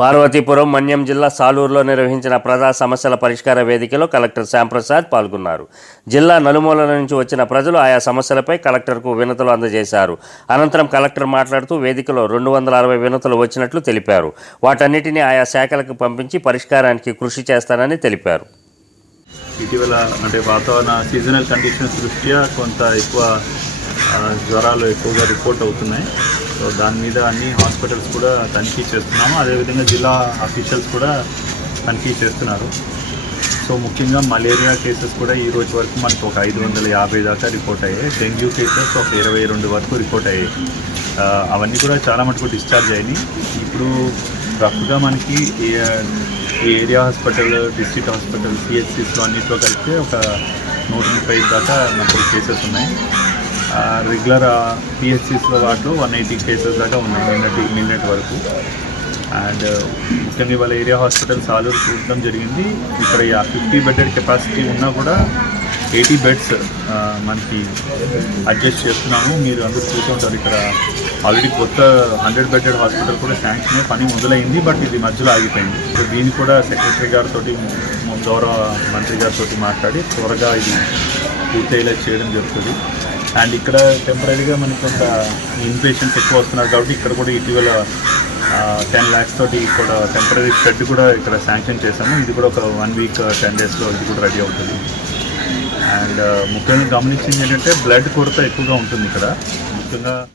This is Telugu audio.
పార్వతీపురం మన్యం జిల్లా సాలూరులో నిర్వహించిన ప్రజా సమస్యల పరిష్కార వేదికలో కలెక్టర్ శ్యాంప్రసాద్ పాల్గొన్నారు. జిల్లా నలుమూలల నుంచి వచ్చిన ప్రజలు ఆయా సమస్యలపై కలెక్టర్కు వినతులు అందజేశారు. అనంతరం కలెక్టర్ మాట్లాడుతూ వేదికలో రెండు వందల అరవై వినతులు వచ్చినట్లు తెలిపారు. వాటన్నిటిని ఆయా శాఖలకు పంపించి పరిష్కారానికి కృషి చేస్తానని తెలిపారు. ఇటీవల అంటే వాతావరణ సీజనల్ కండిషన్స్ దృష్ట్యా కొంత ఎక్కువ జ్వరాలు ఎక్కువగా రిపోర్ట్ అవుతున్నాయి. సో దాని మీద అన్ని హాస్పిటల్స్ కూడా తనిఖీ చేస్తున్నాము. అదేవిధంగా జిల్లా అఫీషియల్స్ కూడా తనిఖీ చేస్తున్నారు. సో ముఖ్యంగా మలేరియా కేసెస్ కూడా ఈ రోజు వరకు మనకు ఒక ఐదు వందల యాభై దాకా రిపోర్ట్ అయ్యాయి. డెంగ్యూ కేసెస్ ఒక ఇరవై రెండు వరకు రిపోర్ట్ అయ్యాయి. అవన్నీ కూడా చాలా మటుకు డిశ్చార్జ్ అయినాయి. ఇప్పుడు రఫ్గా మనకి ఈ ఏరియా హాస్పిటల్ డిస్ట్రిక్ట్ హాస్పిటల్ సిహెచ్సిస్లో అన్నింటిలో కలిపితే ఒక నూట ముప్పై దాకా మనకు కేసెస్ ఉన్నాయి. రెగ్యులర్ పిహెచ్సిస్లో uh, వాటిలో వన్ ఎయిటీ కేసెస్ దాకా ఉన్నాయి నిన్నటి నిన్నటి వరకు. అండ్ uh, ముఖ్యంగా ఇవాళ ఏరియా హాస్పిటల్ సాలూరు చూడడం జరిగింది. ఇక్కడ ఫిఫ్టీ బెడెడ్ కెపాసిటీ ఉన్నా కూడా ఎయిటీ బెడ్స్ uh, మనకి అడ్జస్ట్ చేస్తున్నాము. మీరు అందరూ చూస్తుంటారు ఇక్కడ. ఆల్రెడీ కొత్త హండ్రెడ్ బెడెడ్ హాస్పిటల్ కూడా శాంక్షన్ పని మొదలైంది బట్ ఇది మధ్యలో ఆగిపోయింది. సో దీన్ని కూడా సెక్రటరీ గారితో గౌరవ మంత్రి గారితో మాట్లాడి త్వరగా ఇది పూర్తయ్యేలా చేయడం జరుగుతుంది. అండ్ ఇక్కడ టెంపరీగా మనకి కొంత ఇన్పేషెంట్స్ ఎక్కువ వస్తున్నారు కాబట్టి ఇక్కడ కూడా ఇటీవల టెన్ ల్యాక్స్ తోటి కూడా టెంపరీ షెడ్ కూడా ఇక్కడ శాంక్షన్ చేశాము. ఇది కూడా ఒక వన్ వీక్ టెన్ డేస్లో ఇది కూడా రెడీ అవుతుంది. అండ్ uh, ముఖ్యంగా గమనించింది ఏంటంటే బ్లడ్ కొరత ఎక్కువగా ఉంటుంది ఇక్కడ. ముఖ్యంగా